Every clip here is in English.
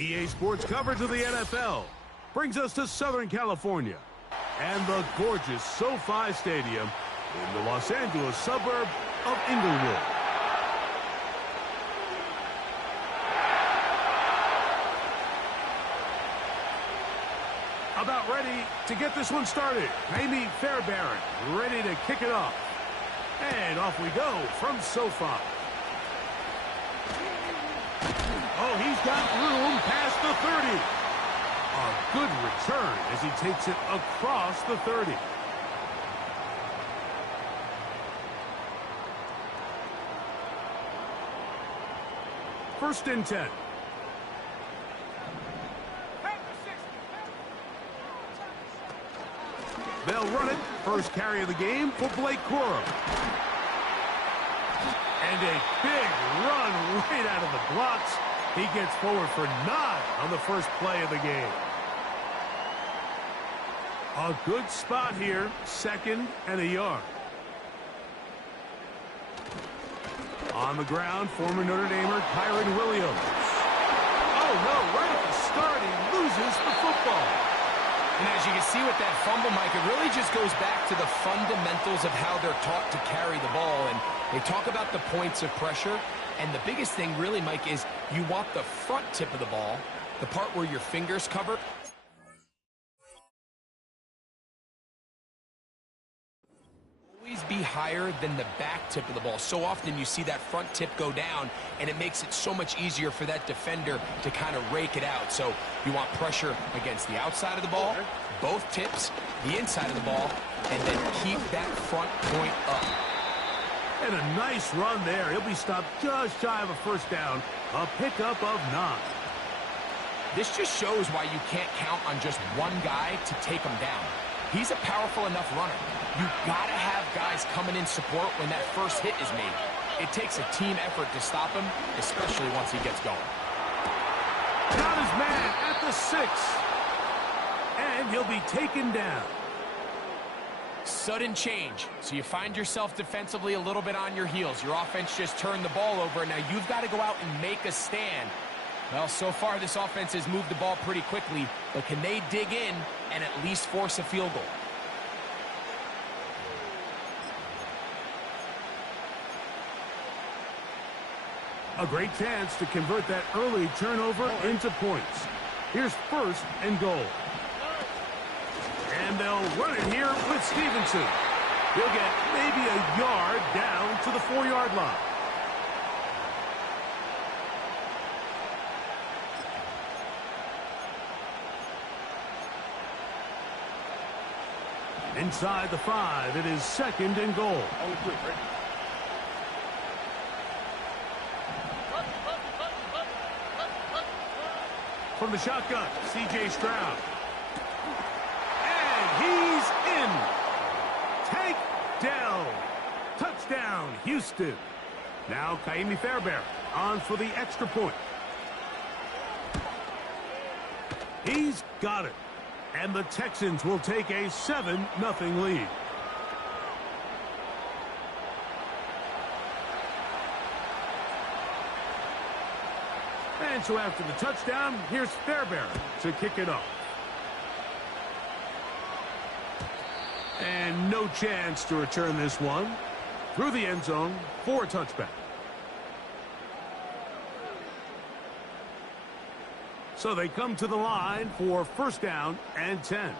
EA Sports coverage of the NFL brings us to Southern California and the gorgeous SoFi Stadium in the Los Angeles suburb of Inglewood. About ready to get this one started. Amy Fairbairn ready to kick it off. And off we go from SoFi. Oh, he's got room past the 30. A good return as he takes it across the 30. First and 10. They'll run it. First carry of the game for Blake Corum. And a big run right out of the blocks. He gets forward for 9 on the first play of the game. A good spot here. 2nd and a yard. On the ground, former Notre Damer Kyron Williams. Oh, no, right at the start, he loses the football. And as you can see with that fumble, Mike, it really just goes back to the fundamentals of how they're taught to carry the ball. And they talk about the points of pressure. And the biggest thing really, Mike, is you want the front tip of the ball, the part where your fingers cover. Always be higher than the back tip of the ball. So often you see that front tip go down, and it makes it so much easier for that defender to kind of rake it out. So you want pressure against the outside of the ball, both tips, the inside of the ball, and then keep that front point up. And a nice run there. He'll be stopped just shy of a first down. A pickup of 9. This just shows why you can't count on just one guy to take him down. He's a powerful enough runner. You've got to have guys coming in support when that first hit is made. It takes a team effort to stop him, especially once he gets going. Got his man at the 6. And he'll be taken down. Sudden change. So you find yourself defensively a little bit on your heels. Your offense just turned the ball over. Now you've got to go out and make a stand. Well, so far this offense has moved the ball pretty quickly, but can they dig in and at least force a field goal? A great chance to convert that early turnover into points. Here's 1st and goal. And they'll run it here with Stevenson. He'll get maybe a yard down to the 4-yard line. Inside the 5, it is 2nd and goal. From the shotgun, C.J. Stroud. And he's in. Take down. Touchdown, Houston. Now, Amy Fairbairn on for the extra point. He's got it. And the Texans will take a 7-0 lead. And so after the touchdown, here's Fairbairn to kick it off. And no chance to return this one. Through the end zone for a touchback. So they come to the line for 1st down and 10.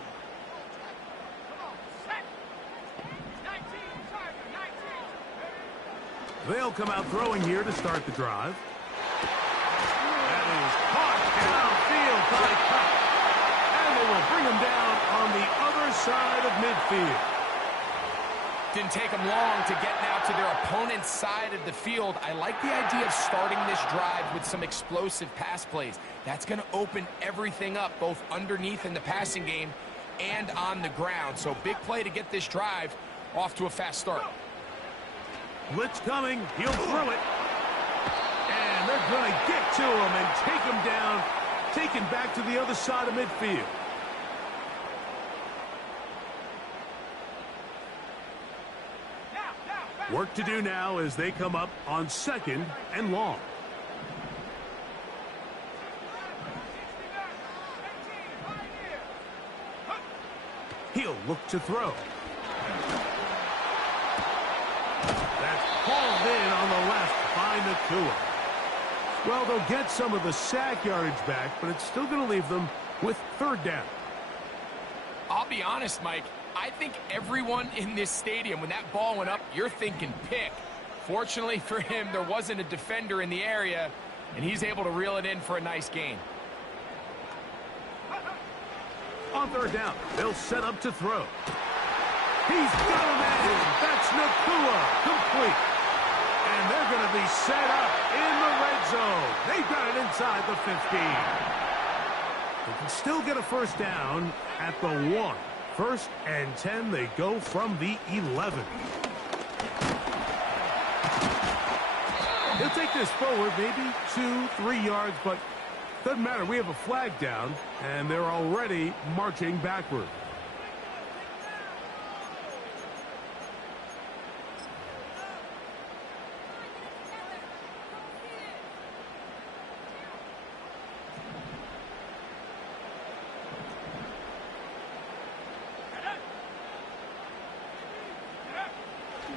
They'll come out throwing here to start the drive. That is caught downfield by Cup. And they will bring him down on the other side of midfield. Didn't take them long to get now to their opponent's side of the field. I like the idea of starting this drive with some explosive pass plays. That's going to open everything up, both underneath in the passing game and on the ground. So big play to get this drive off to a fast start. Blitz coming. He'll throw it. And they're going to get to him and take him down, taken back to the other side of midfield. Work to do now as they come up on 2nd and long. He'll look to throw. That's hauled in on the left by Nakua. Well, they'll get some of the sack yardage back, but it's still going to leave them with third down. I'll be honest, Mike. I think everyone in this stadium, when that ball went up, you're thinking pick. Fortunately for him, there wasn't a defender in the area, and he's able to reel it in for a nice gain. On third down, they'll set up to throw. He's got him at him. That's Nakua, complete. And they're going to be set up in the red zone. They've got it inside the 15. They can still get a first down at the 1. 1st and 10, they go from the 11. He'll take this forward, maybe 2-3 yards, but doesn't matter. We have a flag down, and they're already marching backward.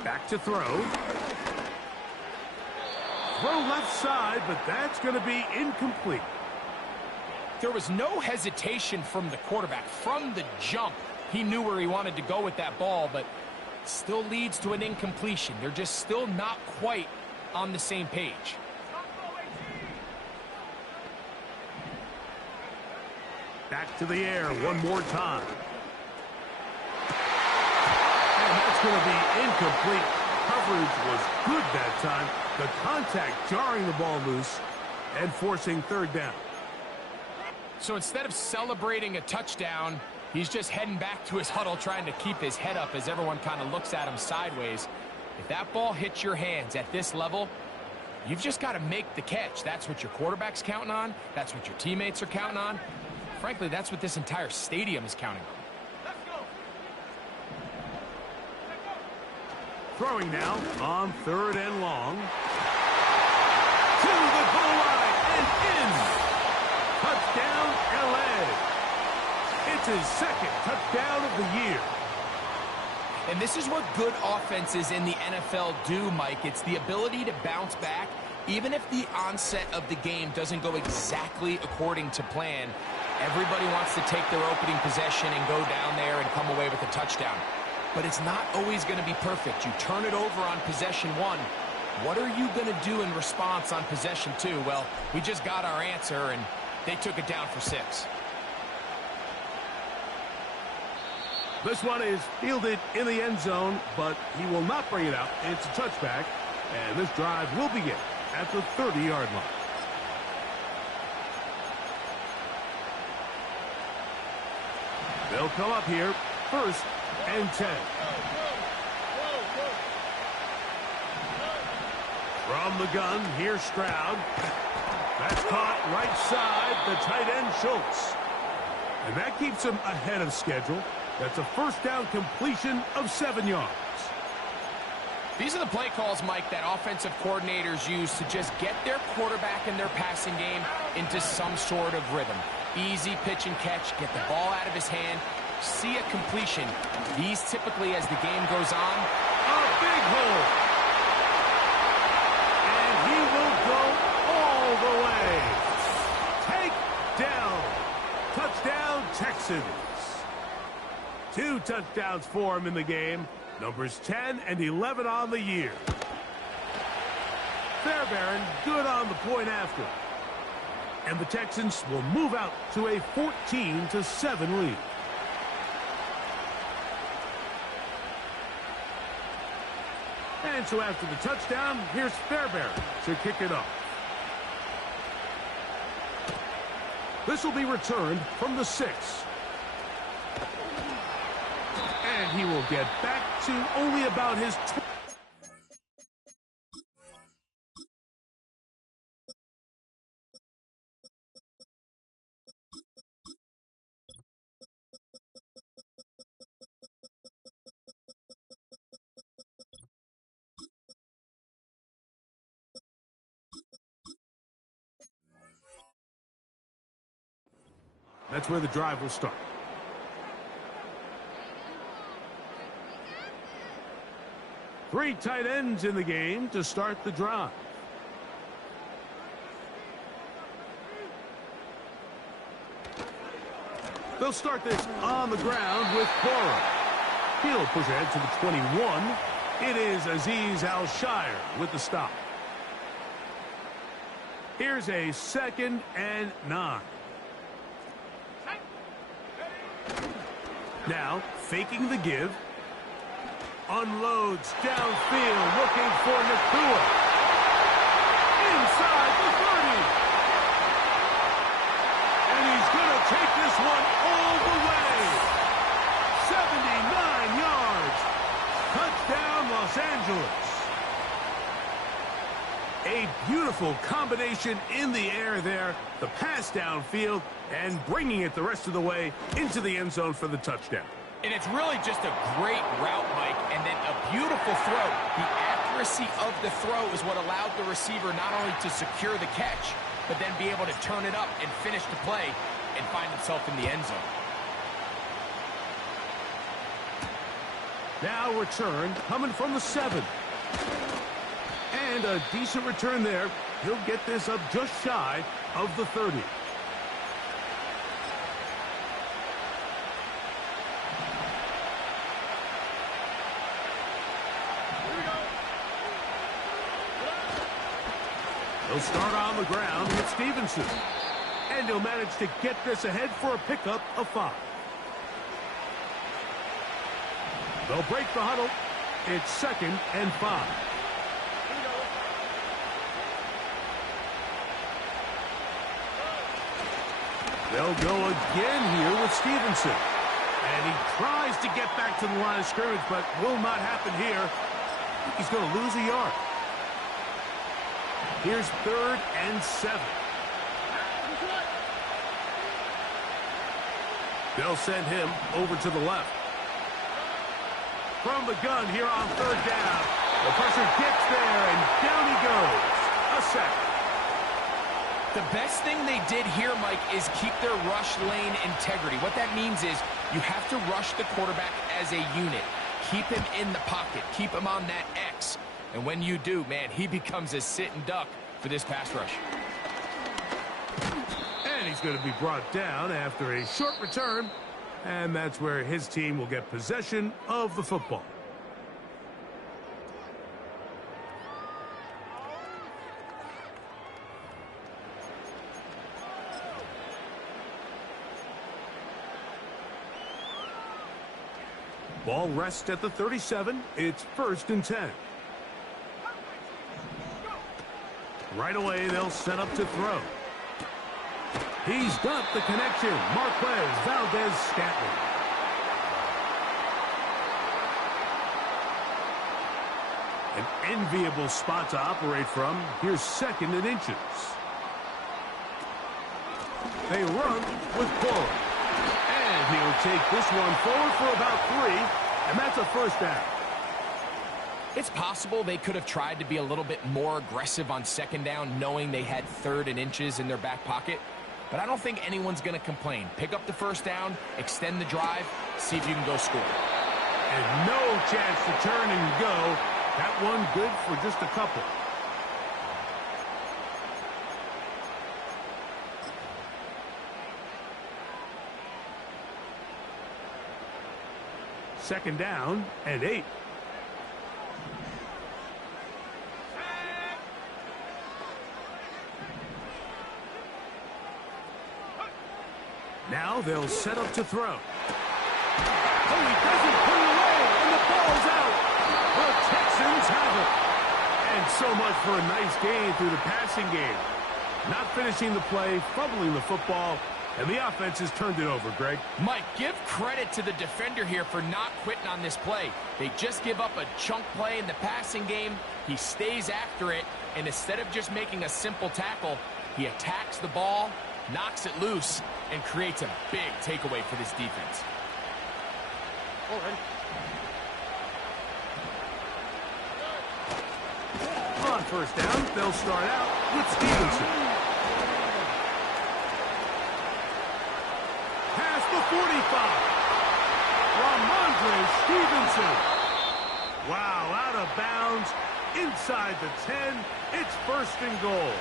Back to throw. Throw left side, but that's going to be incomplete. There was no hesitation from the quarterback. From the jump, he knew where he wanted to go with that ball, but still leads to an incompletion. They're just still not quite on the same page. Back to the air one more time. And that's going to be incomplete. Coverage was good that time. The contact jarring the ball loose and forcing third down. So instead of celebrating a touchdown, he's just heading back to his huddle trying to keep his head up as everyone kind of looks at him sideways. If that ball hits your hands at this level, you've just got to make the catch. That's what your quarterback's counting on. That's what your teammates are counting on. Frankly, that's what this entire stadium is counting on. Throwing now on 3rd and long. To the goal line and in. Touchdown, LA. It's his 2nd touchdown of the year. And this is what good offenses in the NFL do, Mike. It's the ability to bounce back. Even if the onset of the game doesn't go exactly according to plan, everybody wants to take their opening possession and go down there and come away with a touchdown. But it's not always going to be perfect. You turn it over on possession 1. What are you going to do in response on possession 2? Well, we just got our answer, and they took it down for 6. This one is fielded in the end zone, but he will not bring it out. It's a touchback, and this drive will begin at the 30-yard line. They'll come up here, 1st and 10. From the gun, here's Stroud. That's caught right side, the tight end Schultz. And that keeps him ahead of schedule. That's a first down completion of 7 yards. These are the play calls, Mike, that offensive coordinators use to just get their quarterback and their passing game into some sort of rhythm. Easy pitch and catch, get the ball out of his hand, see a completion. These typically, as the game goes on, a big hole. And he will go all the way. Take down. Touchdown, Texans. 2 touchdowns for him in the game. Numbers 10 and 11 on the year. Fairbairn good on the point after. And the Texans will move out to a 14-7 lead. And so after the touchdown, here's Fairbairn to kick it off. This will be returned from the 6. And he will get back to only about his... That's where the drive will start. Three tight ends in the game to start the drive. They'll start this on the ground with Cora. He'll push ahead to the 21. It is Aziz Al-Shire with the stop. Here's a 2nd and 9. Now, faking the give. Unloads downfield, looking for Nakua. Inside the 30. And he's going to take this one all the way. 79 yards. Touchdown, Los Angeles. A beautiful combination in the air there. The pass downfield and bringing it the rest of the way into the end zone for the touchdown. And it's really just a great route, Mike, and then a beautiful throw. The accuracy of the throw is what allowed the receiver not only to secure the catch, but then be able to turn it up and finish the play and find himself in the end zone. Now return coming from the 7. And a decent return there. He'll get this up just shy of the 30. He'll start on the ground with Stevenson. And he'll manage to get this ahead for a pickup of 5. They'll break the huddle. It's 2nd and 5. They'll go again here with Stevenson. And he tries to get back to the line of scrimmage, but will not happen here. He's going to lose a yard. Here's 3rd and 7. They'll send him over to the left. From the gun here on 3rd down. The pressure gets there, and down he goes. A sack. The best thing they did here, Mike, is keep their rush lane integrity. What that means is you have to rush the quarterback as a unit. Keep him in the pocket. Keep him on that X. And when you do, man, he becomes a sitting duck for this pass rush. And he's going to be brought down after a short return. And that's where his team will get possession of the football. Ball rests at the 37. It's 1st and 10. Right away, they'll set up to throw. He's got the connection. Marquez Valdez-Scantling. An enviable spot to operate from. Here's 2nd and inches. They run with Cora. And he'll take this one forward for about 3. And that's a 1st down. It's possible they could have tried to be a little bit more aggressive on 2nd down, knowing they had 3rd and inches in their back pocket. But I don't think anyone's going to complain. Pick up the 1st down, extend the drive, see if you can go score. And no chance to turn and go. That one good for just a couple. Second down and 8. Now they'll set up to throw. Oh, he doesn't put it away, and the ball's out. The Texans have it. And so much for a nice gain through the passing game. Not finishing the play, fumbling the football, and the offense has turned it over, Greg. Mike, give credit to the defender here for not quitting on this play. They just give up a chunk play in the passing game. He stays after it, and instead of just making a simple tackle, he attacks the ball, knocks it loose, and creates a big takeaway for this defense. On 1st down, they'll start out with Stevenson. Past the 45. Ramondre Stevenson. Wow, out of bounds, inside the 10. It's 1st and goal.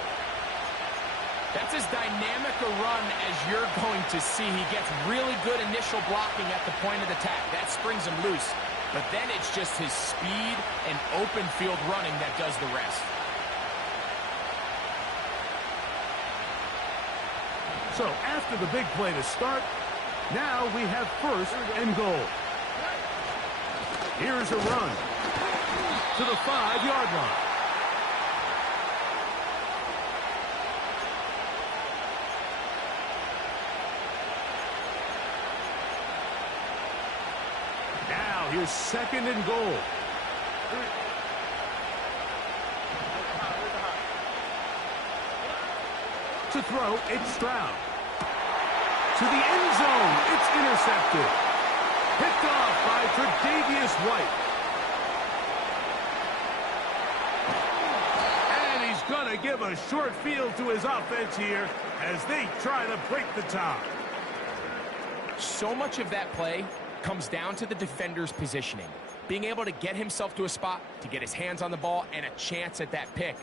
That's as dynamic a run as you're going to see. He gets really good initial blocking at the point of attack. That springs him loose. But then it's just his speed and open field running that does the rest. So after the big play to start, now we have 1st and goal. Here's a run to the 5-yard line. Now here's 2nd and goal. To throw, it's Stroud. To the end zone, it's intercepted. Picked off by Tre'Davious White. And he's going to give a short field to his offense here as they try to break the tie. So much of that play comes down to the defender's positioning. Being able to get himself to a spot, to get his hands on the ball, and a chance at that pick.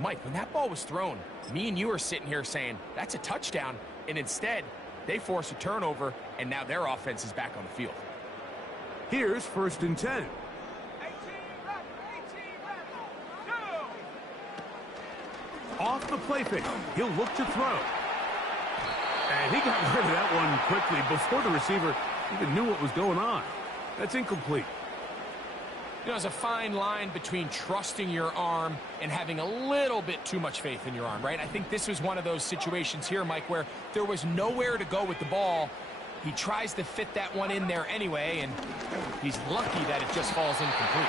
Mike, when that ball was thrown, me and you are sitting here saying, that's a touchdown, and instead, they force a turnover, and now their offense is back on the field. Here's 1st and 10. Off the play fake, he'll look to throw. And he got rid of that one quickly before the receiver even knew what was going on. That's incomplete. You know, there's a fine line between trusting your arm and having a little bit too much faith in your arm, right? I think this was one of those situations here, Mike, where there was nowhere to go with the ball. He tries to fit that one in there anyway, and he's lucky that it just falls incomplete.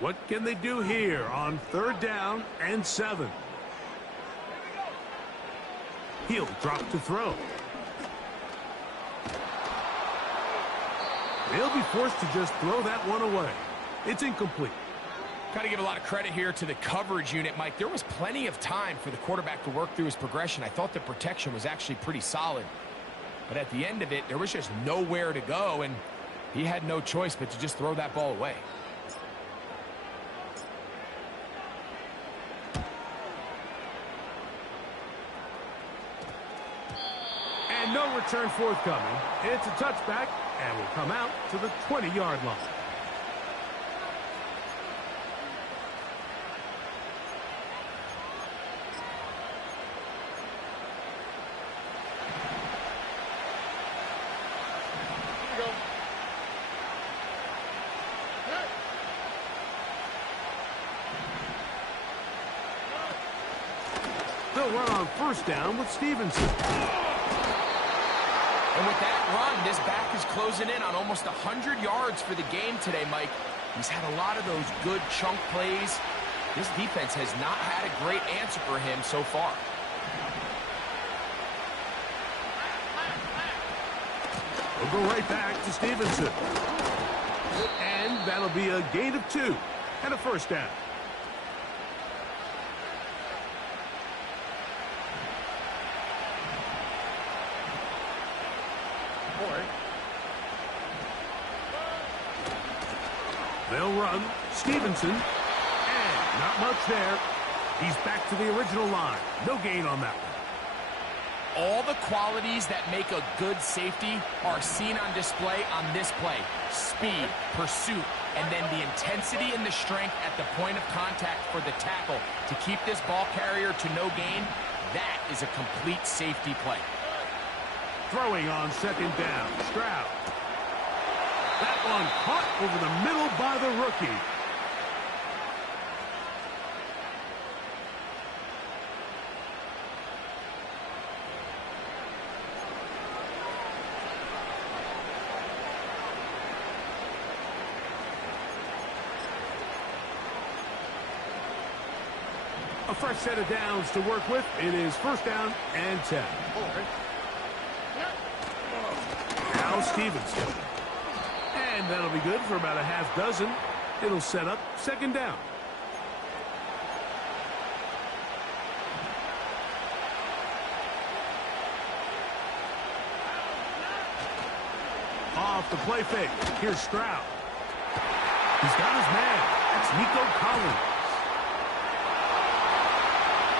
What can they do here on 3rd down and 7? He'll drop to throw. They'll be forced to just throw that one away. It's incomplete. Got to give a lot of credit here to the coverage unit, Mike. There was plenty of time for the quarterback to work through his progression. I thought the protection was actually pretty solid. But at the end of it, there was just nowhere to go, and he had no choice but to just throw that ball away. And no return forthcoming. It's a touchback and will come out to the 20-yard line. They'll run on 1st down with Stevenson. And with that run, this back is closing in on almost 100 yards for the game today, Mike. He's had a lot of those good chunk plays. This defense has not had a great answer for him so far. We'll go right back to Stevenson. And that'll be a gain of 2 and a 1st down. They'll run. Stevenson. And not much there. He's back to the original line. No gain on that one. All the qualities that make a good safety are seen on display on this play. Speed, pursuit, and then the intensity and the strength at the point of contact for the tackle to keep this ball carrier to no gain. That is a complete safety play. Throwing on 2nd down. Stroud. That one caught over the middle by the rookie. A fresh set of downs to work with. It is 1st down and 10. Now Stevenson. And that'll be good for about a half dozen. It'll set up 2nd down. Off the play fake. Here's Stroud. He's got his man. That's Nico Collins.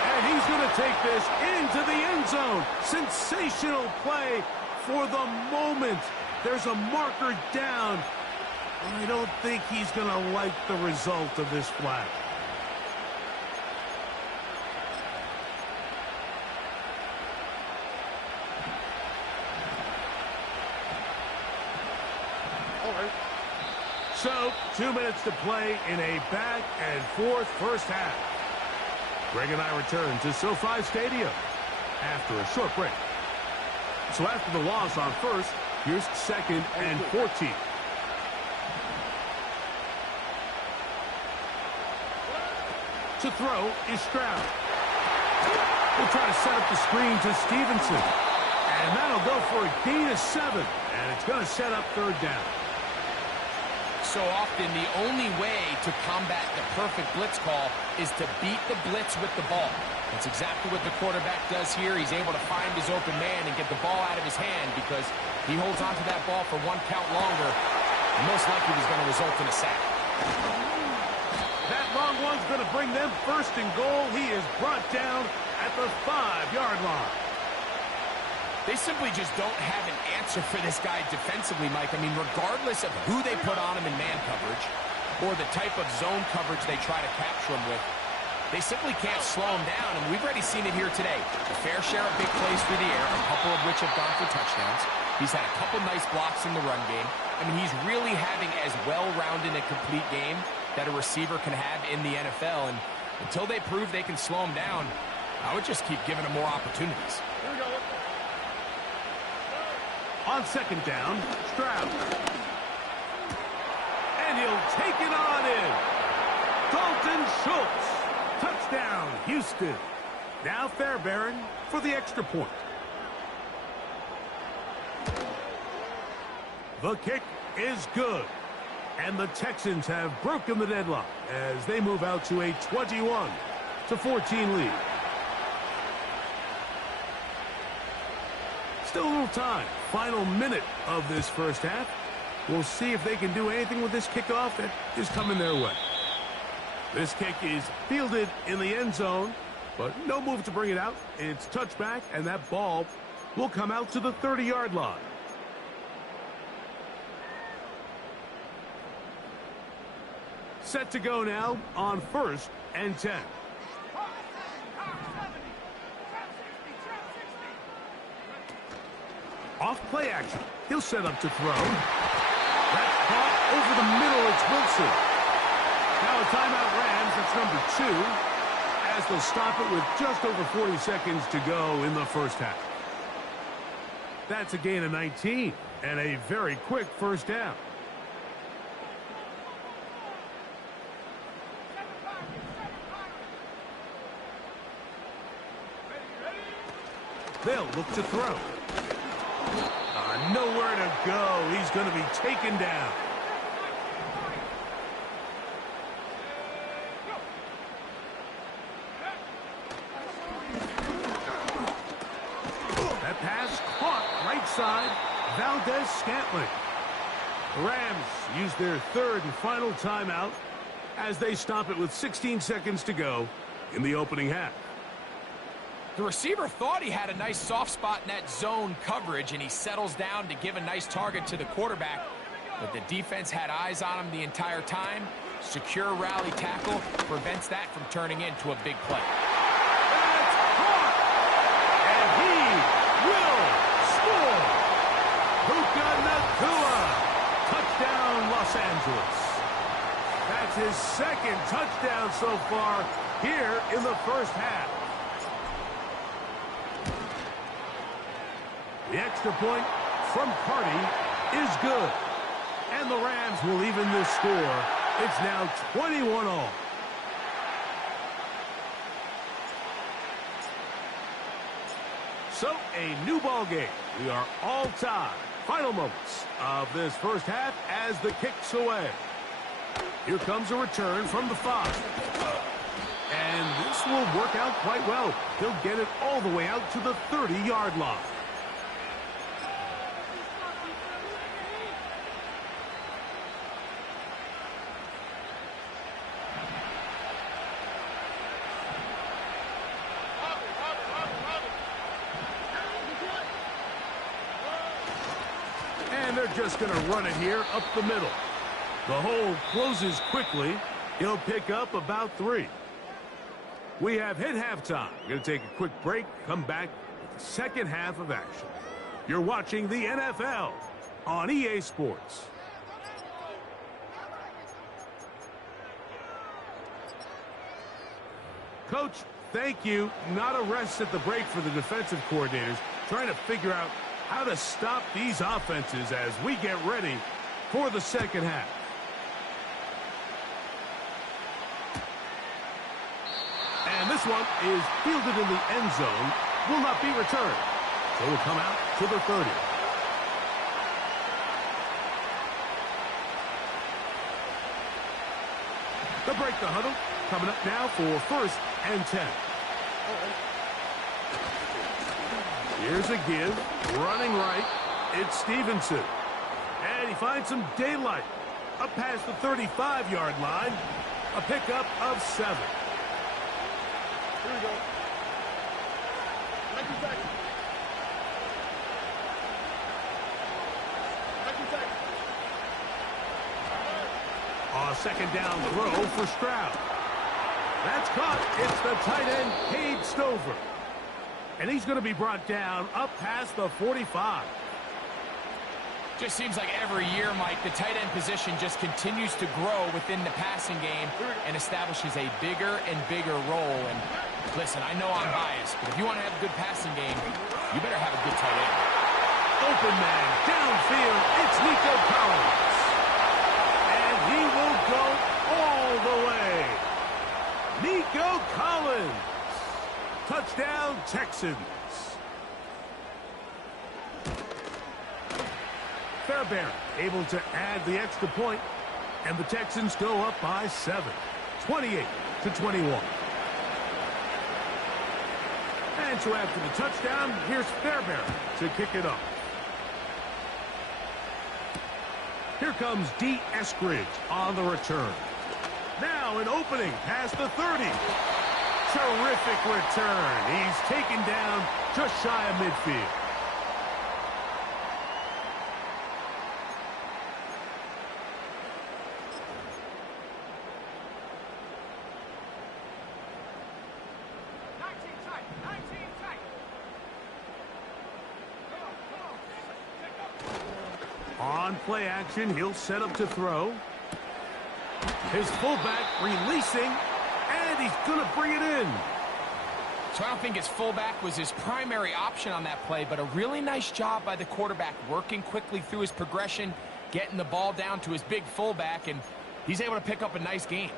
And he's going to take this into the end zone. Sensational play for the moment. There's a marker down. I don't think he's going to like the result of this flag. So, 2 minutes to play in a back-and-forth first half. Greg and I return to SoFi Stadium after a short break. So after the loss on first, here's 2nd and 14. To throw is Stroud. We'll try to set up the screen to Stevenson. And that'll go for a gain of 7. And it's going to set up 3rd down. So often, the only way to combat the perfect blitz call is to beat the blitz with the ball. That's exactly what the quarterback does here. He's able to find his open man and get the ball out of his hand because he holds onto that ball for 1 count longer. And most likely, he's going to result in a sack. That long one's going to bring them 1st and goal. He is brought down at the 5-yard line. They simply just don't have an answer for this guy defensively, Mike. I mean, regardless of who they put on him in man coverage or the type of zone coverage they try to capture him with, they simply can't slow him down, and we've already seen it here today. A fair share of big plays through the air, a couple of which have gone for touchdowns. He's had a couple nice blocks in the run game. I mean, he's really having as well-rounded a complete game that a receiver can have in the NFL, and until they prove they can slow him down, I would just keep giving him more opportunities. On 2nd down, Stroud. And he'll take it on in. Dalton Schultz. Touchdown, Houston. Now Fairbairn for the extra point. The kick is good. And the Texans have broken the deadlock as they move out to a 21-14 lead. Still a little time. Final minute of this first half. We'll see if they can do anything with this kickoff that is coming their way. This kick is fielded in the end zone, but no move to bring it out. It's touchback, and that ball will come out to the 30-yard line. Set to go now on 1st and 10. Off play action. He'll set up to throw. That's caught over the middle. It's Wilson. Now a timeout Rams. That's number 2. As they'll stop it with just over 40 seconds to go in the first half. That's a gain of 19 and a very quick first down. They'll look to throw. Nowhere to go. He's going to be taken down. That pass caught right side. Valdez-Scantling. The Rams use their 3rd and final timeout as they stop it with 16 seconds to go in the opening half. The receiver thought he had a nice soft spot in that zone coverage, and he settles down to give a nice target to the quarterback. But the defense had eyes on him the entire time. Secure rally tackle prevents that from turning into a big play. That's caught! And he will score! Puka Nacua! Touchdown, Los Angeles. That's his 2nd touchdown so far here in the first half. The extra point from Carty is good. And the Rams will even this score. It's now 21-all. So, a new ball game. We are all tied. Final moments of this first half as the kick's away. Here comes a return from the 5. And this will work out quite well. He'll get it all the way out to the 30-yard line. They're just going to run it here up the middle. The hole closes quickly. He'll pick up about 3. We have hit halftime. Going to take a quick break, come back with the second half of action. You're watching the NFL on EA Sports. Coach, thank you. Not a rest at the break for the defensive coordinators, trying to figure out how to stop these offenses as we get ready for the second half. And this one is fielded in the end zone, will not be returned. So will come out to the 30. They'll break the huddle. Coming up now for 1st and 10. Here's a give. Running right. It's Stevenson. And he finds some daylight. Up past the 35-yard line. A pickup of 7. Here we go. 19 seconds. 19 seconds. A second down throw for Stroud. That's caught. It's the tight end, Cade Stover. And he's going to be brought down up past the 45. Just seems like every year, Mike, the tight end position just continues to grow within the passing game and establishes a bigger and bigger role. And listen, I know I'm biased, but if you want to have a good passing game, you better have a good tight end. Open man, downfield, it's Nico Collins. And he will go all the way. Nico Collins. Touchdown, Texans. Fairbairn able to add the extra point, and the Texans go up by 7, 28-21. And so after the touchdown, here's Fairbairn to kick it off. Here comes D. Eskridge on the return. Now an opening past the 30. Terrific return. He's taken down just shy of midfield. On play action, he'll set up to throw. His fullback releasing, and he's going to bring it in. So I don't think his fullback was his primary option on that play, but a really nice job by the quarterback working quickly through his progression, getting the ball down to his big fullback, and he's able to pick up a nice gain.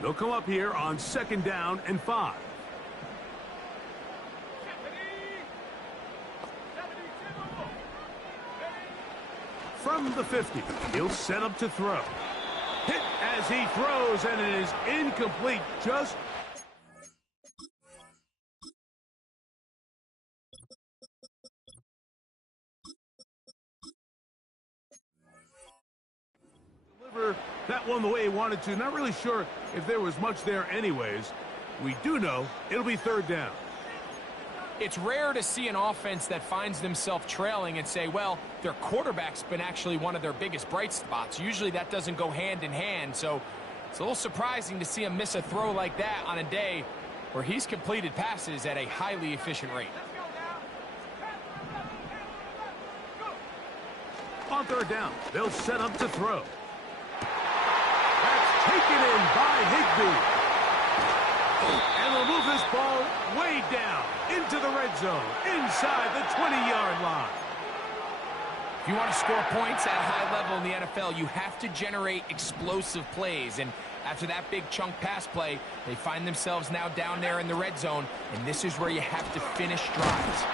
They'll come up here on 2nd down and 5. From the 50, he'll set up to throw. Hit as he throws, and it is incomplete. Just deliver that one the way he wanted to. Not really sure if there was much there anyways. We do know it'll be 3rd down. It's rare to see an offense that finds themselves trailing and say, well, their quarterback's been actually one of their biggest bright spots. Usually that doesn't go hand in hand, so it's a little surprising to see him miss a throw like that on a day where he's completed passes at a highly efficient rate. On 3rd down, they'll set up to throw. That's taken in by Higbee. And they'll move this ball way down into the red zone, inside the 20-yard line. If you want to score points at a high level in the NFL, you have to generate explosive plays. And after that big chunk pass play, they find themselves now down there in the red zone, and this is where you have to finish drives.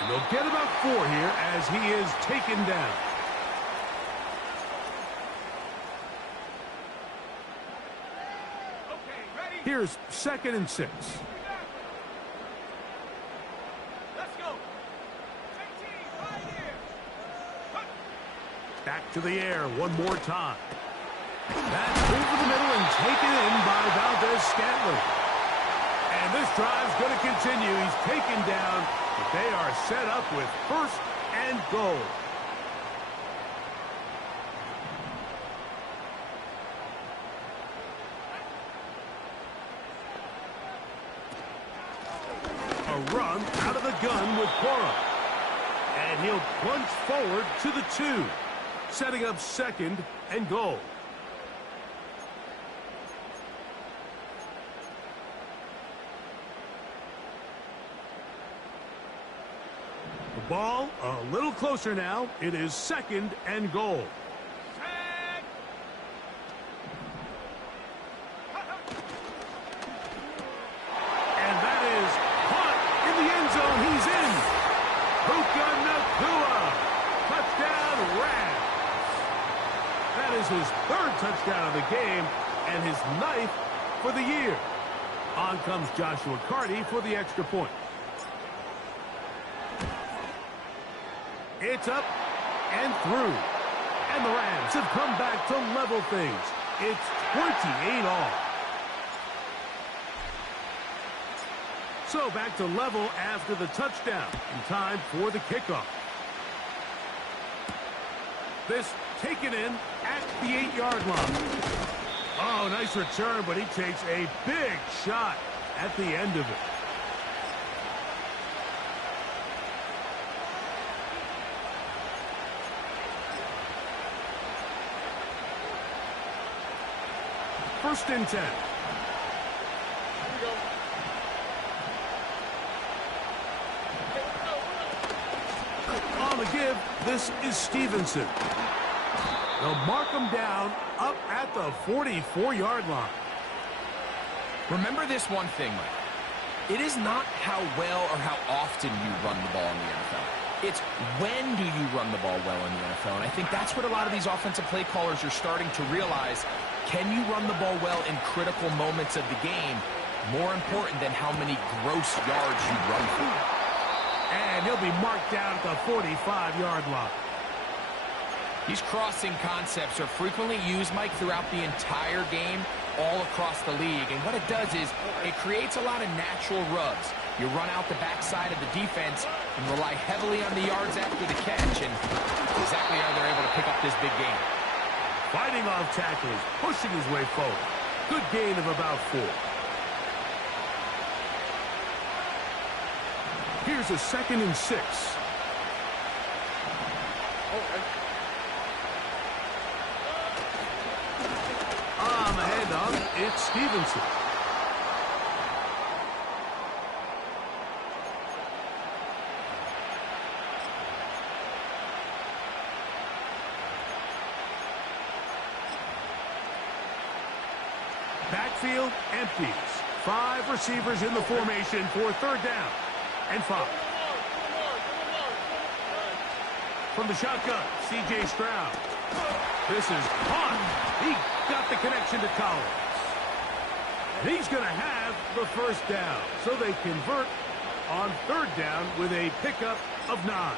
And they'll get about 4 here as he is taken down. Here's 2nd and 6. Let's go. Back to the air one more time. That's over the middle and taken in by Valdez-Scantling. And And this drive's going to continue. He's taken down, but they are set up with first and goal. A run out of the gun with Cora. And he'll plunge forward to the 2, setting up second and goal. The ball a little closer now. It is second and goal. And that is caught in the end zone. He's in. Puka Nacua. Touchdown, Rams. That is his 3rd touchdown of the game and his 9th for the year. On comes Joshua Carty for the extra point. It's up and through. And the Rams have come back to level things. It's 28 all. So back to level after the touchdown. In time for the kickoff. This taken in at the 8-yard line. Oh, nice return, but he takes a big shot at the end of it. First and 10. On the give, this is Stevenson. They'll mark him down up at the 44-yard line. Remember this one thing, Mike. It is not how well or how often you run the ball in the NFL. It's when do you run the ball well in the NFL. And I think that's what a lot of these offensive play callers are starting to realize. Can you run the ball well in critical moments of the game? More important than how many gross yards you run for. And he'll be marked down at the 45-yard line. These crossing concepts are frequently used, Mike, throughout the entire game, all across the league. And what it does is it creates a lot of natural rubs. You run out the backside of the defense and rely heavily on the yards after the catch. And exactly how they're able to pick up this big game. Fighting off tackles, pushing his way forward. Good gain of about 4. Here's a 2nd and 6. On the handoff, it's Stevenson. Backfield empties. 5 receivers in the formation for 3rd down and 5. From the shotgun, C.J. Stroud. This is caught. He got the connection to Collins. And he's going to have the 1st down. So they convert on 3rd down with a pickup of 9.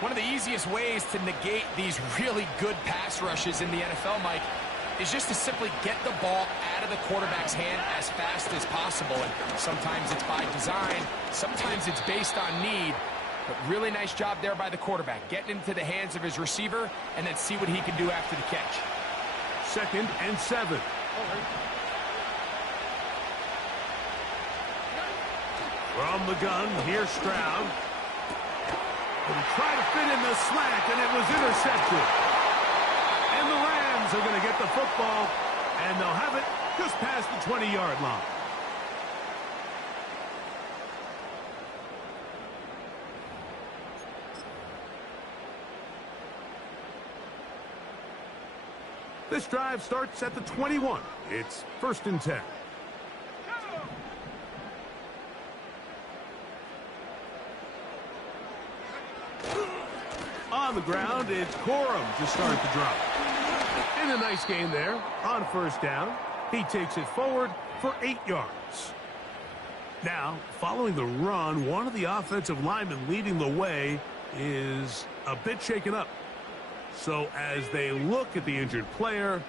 One of the easiest ways to negate these really good pass rushes in the NFL, Mike, is just to simply get the ball out of the quarterback's hand as fast as possible. And sometimes it's by design, sometimes it's based on need. But really nice job there by the quarterback, getting into the hands of his receiver and then see what he can do after the catch. 2nd and 7. From the gun, here's Stroud. And try to fit in the slant, and it was intercepted. And the Rams are going to get the football, and they'll have it just past the 20-yard line. This drive starts at the 21. It's 1st and 10. On the ground, it's Corum to start the drive. And a nice gain there on 1st down. He takes it forward for 8 yards. Now, following the run, one of the offensive linemen leading the way is a bit shaken up. So as they look at the injured player,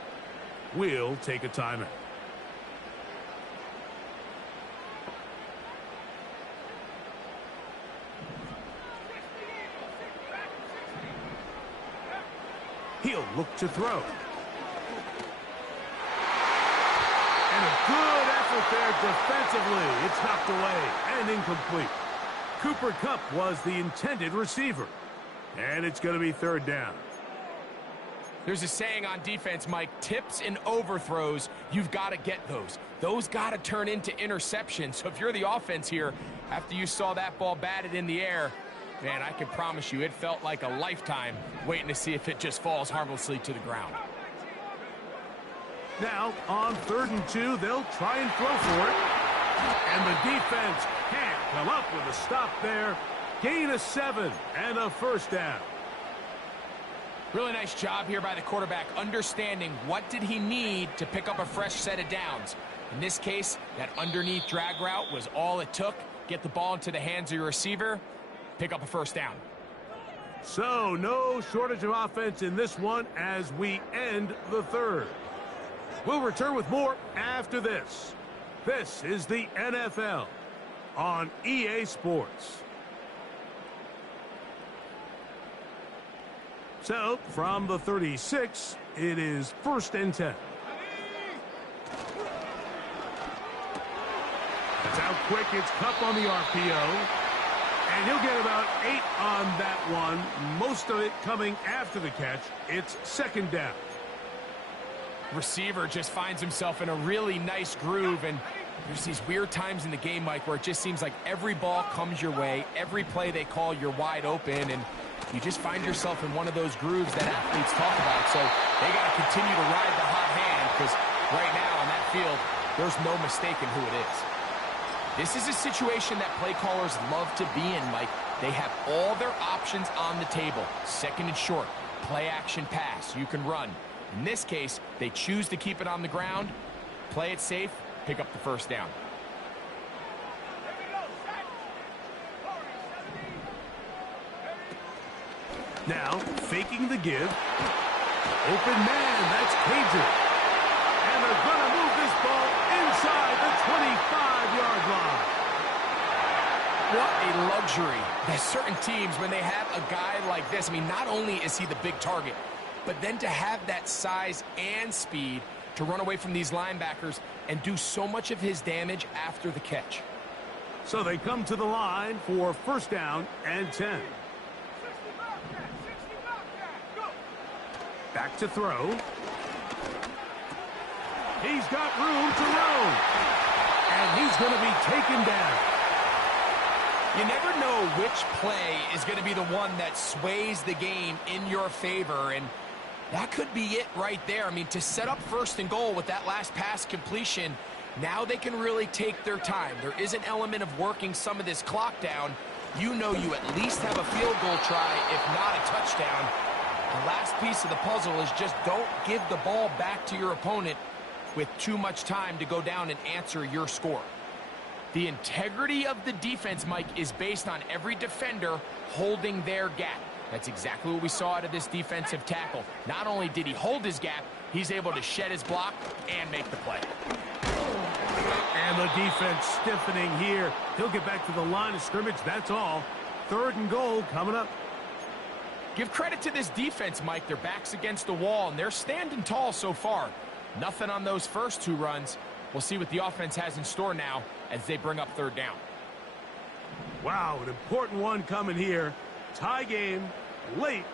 we'll take a timeout. He'll look to throw. And a good effort there defensively. It's knocked away and incomplete. Cooper Kupp was the intended receiver. And it's going to be third down. There's a saying on defense, Mike, tips and overthrows, you've got to get those. Those got to turn into interceptions. So if you're the offense here, after you saw that ball batted in the air, man, I can promise you it felt like a lifetime waiting to see if it just falls harmlessly to the ground. Now, on 3rd and 2, they'll try and throw for it. And the defense can't come up with a stop there. Gain of 7 and a first down. Really nice job here by the quarterback, understanding what did he need to pick up a fresh set of downs. In this case, that underneath drag route was all it took. Get the ball into the hands of your receiver, pick up a first down. So, no shortage of offense in this one as we end the 3rd. We'll return with more after this. This is the NFL on EA Sports. So, from the 36, it is 1st and 10. That's how quick it's Kupp on the RPO. And he'll get about 8 on that one. Most of it coming after the catch. It's 2nd down. Receiver just finds himself in a really nice groove, and there's these weird times in the game, Mike, where it just seems like every ball comes your way, every play they call, you're wide open, and you just find yourself in one of those grooves that athletes talk about. So they got to continue to ride the hot hand, because right now on that field, there's no mistaking who it is. This is a situation that play callers love to be in, Mike. They have all their options on the table. 2nd and short, play action pass, you can run. In this case, they choose to keep it on the ground, play it safe, pick up the first down. Now, faking the give. Open man, that's Cajun. And they're going to move this ball inside the 25-yard line. What a luxury. There's certain teams, when they have a guy like this, I mean, not only is he the big target, but then to have that size and speed to run away from these linebackers and do so much of his damage after the catch. So they come to the line for 1st down and 10. Back to throw. He's got room to roam. And he's going to be taken down. You never know which play is going to be the one that sways the game in your favor, and that could be it right there. I mean, to set up 1st and goal with that last pass completion, now they can really take their time. There is an element of working some of this clock down. You know you at least have a field goal try, if not a touchdown. The last piece of the puzzle is just don't give the ball back to your opponent with too much time to go down and answer your score. The integrity of the defense, Mike, is based on every defender holding their gap. That's exactly what we saw out of this defensive tackle. Not only did he hold his gap, he's able to shed his block and make the play. And the defense stiffening here. He'll get back to the line of scrimmage, that's all. 3rd and goal coming up. Give credit to this defense, Mike. Their back's against the wall, and they're standing tall so far. Nothing on those first 2 runs. We'll see what the offense has in store now as they bring up 3rd down. Wow, an important one coming here. Tie game, late,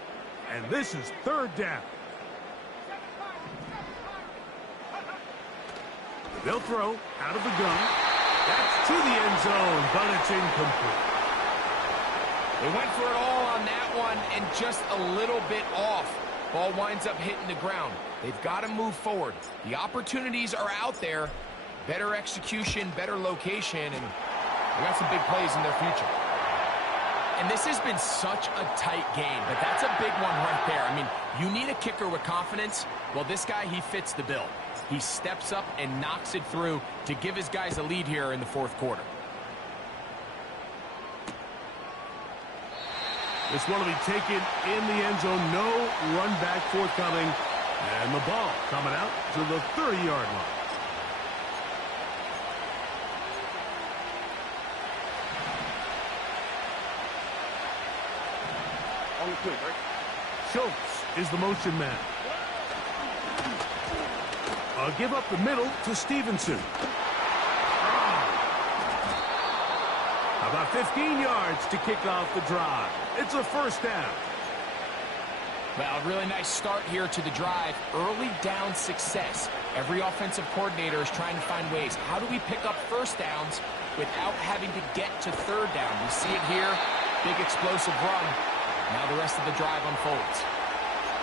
and this is 3rd down. They'll throw out of the gun. That's to the end zone, but it's incomplete. They went for it all on that one and just a little bit off. Ball winds up hitting the ground. They've got to move forward. The opportunities are out there. Better execution, better location, and they got some big plays in their future. And this has been such a tight game, but that's a big one right there. I mean, you need a kicker with confidence. Well, this guy, he fits the bill. He steps up and knocks it through to give his guys a lead here in the 4th quarter. This one will be taken in the end zone. No run back forthcoming. And the ball coming out to the 30-yard line. On the quick, right? Schultz is the motion man. Give up the middle to Stevenson. About 15 yards to kick off the drive. It's a first down. Well, really nice start here to the drive. Early down success. Every offensive coordinator is trying to find ways. How do we pick up first downs without having to get to third down? We see it here. Big explosive run. Now the rest of the drive unfolds.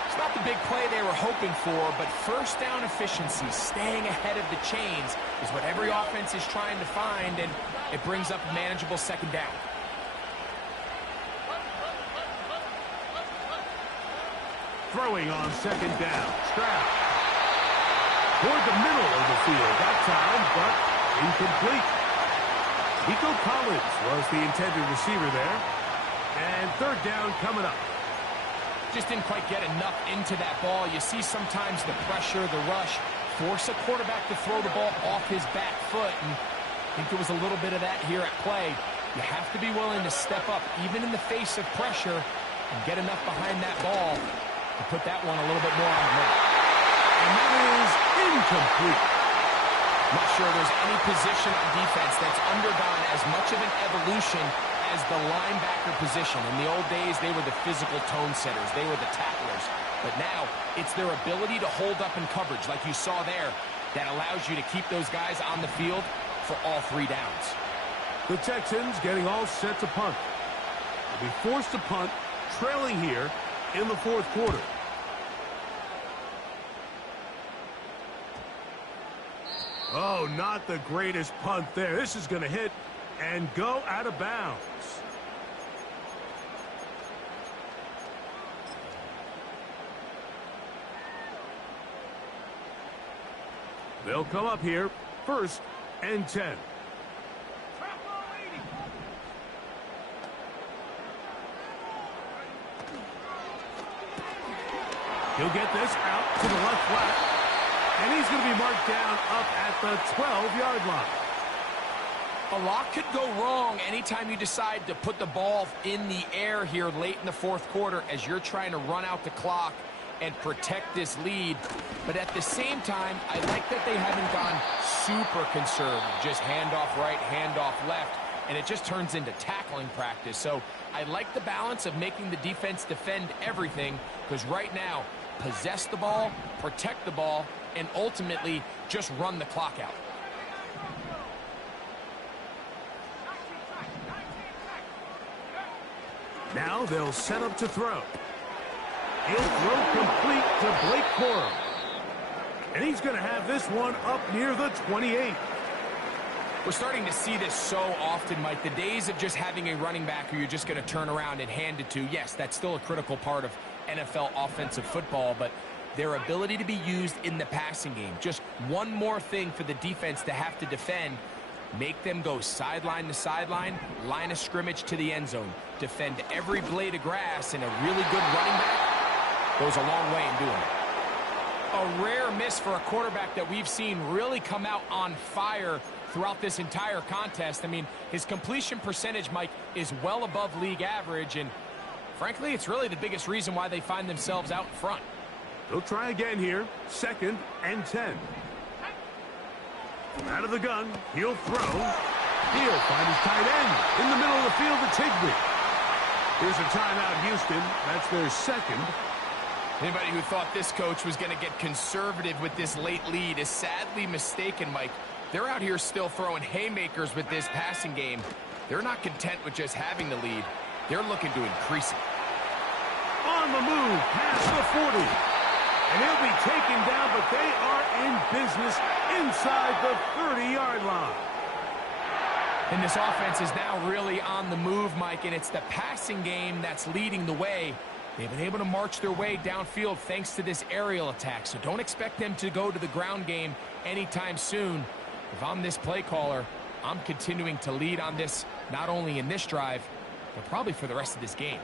It's not the big play they were hoping for, but first down efficiency, staying ahead of the chains, is what every offense is trying to find, and it brings up a manageable second down. Throwing on second down. Stroud. Toward the middle of the field that time, but incomplete. Nico Collins was the intended receiver there. And third down coming up. Just didn't quite get enough into that ball. You see sometimes the pressure, the rush, force a quarterback to throw the ball off his back foot. And I think there was a little bit of that here at play. You have to be willing to step up, even in the face of pressure, and get enough behind that ball to put that one a little bit more on the map. And that is incomplete. I'm not sure there's any position on defense that's undergone as much of an evolution as the linebacker position. In the old days, they were the physical tone setters. They were the tacklers. But now, it's their ability to hold up in coverage, like you saw there, that allows you to keep those guys on the field for all three downs. The Texans getting all set to punt. They'll be forced to punt, trailing here in the fourth quarter. Oh, not the greatest punt there. This is going to hit and go out of bounds. They'll come up here, 1st and 10. He'll get this out to the left flat. And he's going to be marked down up at the 12-yard line. A lot could go wrong anytime you decide to put the ball in the air here late in the fourth quarter as you're trying to run out the clock and protect this lead. But at the same time, I like that they haven't gone super conservative. Just handoff right, handoff left, and it just turns into tackling practice. So I like the balance of making the defense defend everything, because right now, possess the ball, protect the ball, and ultimately just run the clock out. Now they'll set up to throw. He'll throw complete to Blake Corum. And he's going to have this one up near the 28. We're starting to see this so often, Mike. The days of just having a running back who you're just going to turn around and hand it to, yes, that's still a critical part of NFL offensive football, but their ability to be used in the passing game. Just one more thing for the defense to have to defend. Make them go sideline to sideline, line of scrimmage to the end zone. Defend every blade of grass, and a really good running back goes a long way in doing it. A rare miss for a quarterback that we've seen really come out on fire throughout this entire contest. I mean, his completion percentage, Mike, is well above league average, and frankly, it's really the biggest reason why they find themselves out in front. They'll try again here, 2nd and 10. From out of the gun, he'll throw. He'll find his tight end in the middle of the field to Tigby. Here's a timeout, Houston. That's their 2nd. Anybody who thought this coach was going to get conservative with this late lead is sadly mistaken, Mike. They're out here still throwing haymakers with this passing game. They're not content with just having the lead. They're looking to increase it. On the move, past the 40. And he'll be taken down, but they are in business inside the 30-yard line. And this offense is now really on the move, Mike, and it's the passing game that's leading the way. They've been able to march their way downfield thanks to this aerial attack, so don't expect them to go to the ground game anytime soon. If I'm this play caller, I'm continuing to lead on this, not only in this drive, but probably for the rest of this game.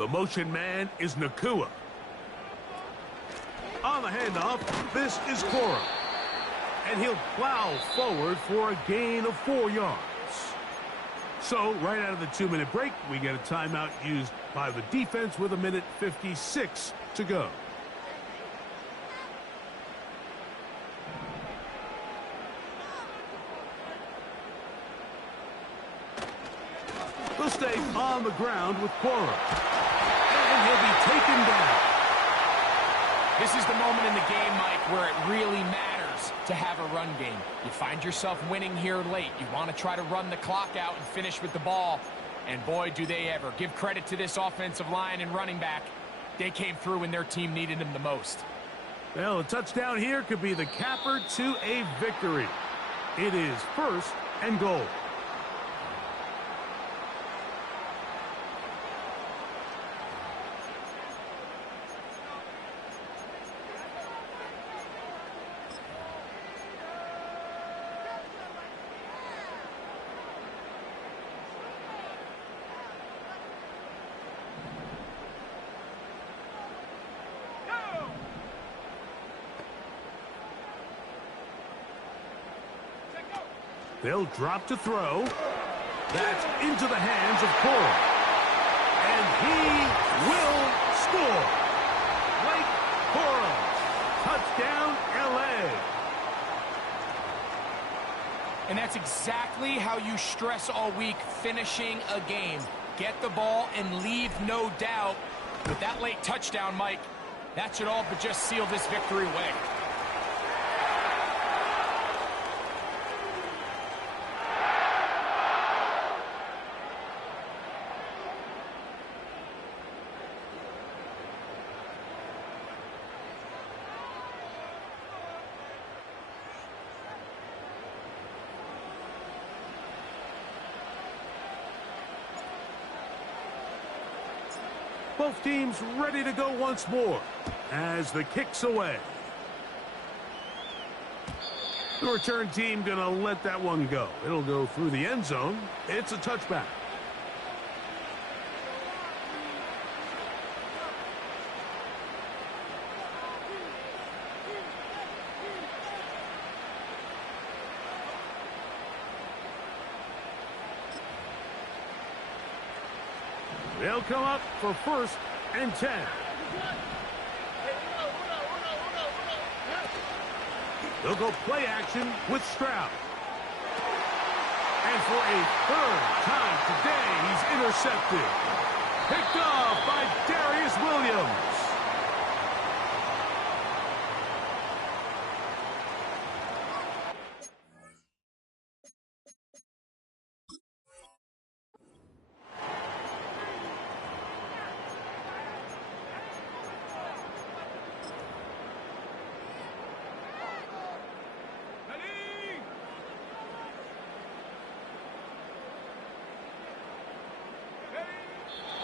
The motion man is Nakua. On the handoff, this is Cora. And he'll plow forward for a gain of 4 yards. So, right out of the 2-minute break, we get a timeout used by the defense with 1:56 to go. They'll stay on the ground with Cora. And he'll be taken down. This is the moment in the game, Mike, where it really matters to have a run game. You find yourself winning here late. You want to try to run the clock out and finish with the ball. And boy, do they ever. Give credit to this offensive line and running back. They came through when their team needed them the most. Well, a touchdown here could be the capper to a victory. It is 1st and goal. They'll drop to throw. That's into the hands of Cora. And he will score. Blake Cora. Touchdown, L.A. And that's exactly how you stress all week, finishing a game. Get the ball and leave no doubt. With that late touchdown, Mike, that should all but just seal this victory away. Both teams ready to go once more as the kick's away. The return team going to let that one go. It'll go through the end zone. It's a touchback. They'll come up for 1st and 10. They'll go play action with Stroud. And for a 3rd time today, he's intercepted. Picked off by Darius Williams.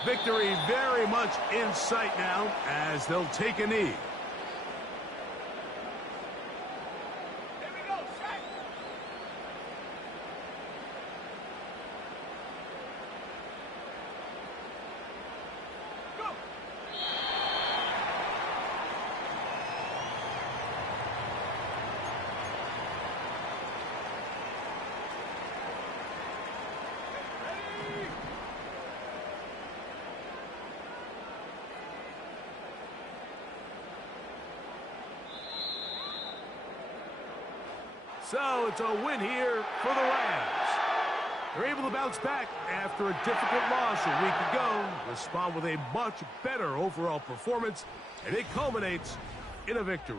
Victory very much in sight now as they'll take a knee. So it's a win here for the Rams. They're able to bounce back after a difficult loss a week ago, respond with a much better overall performance, and it culminates in a victory.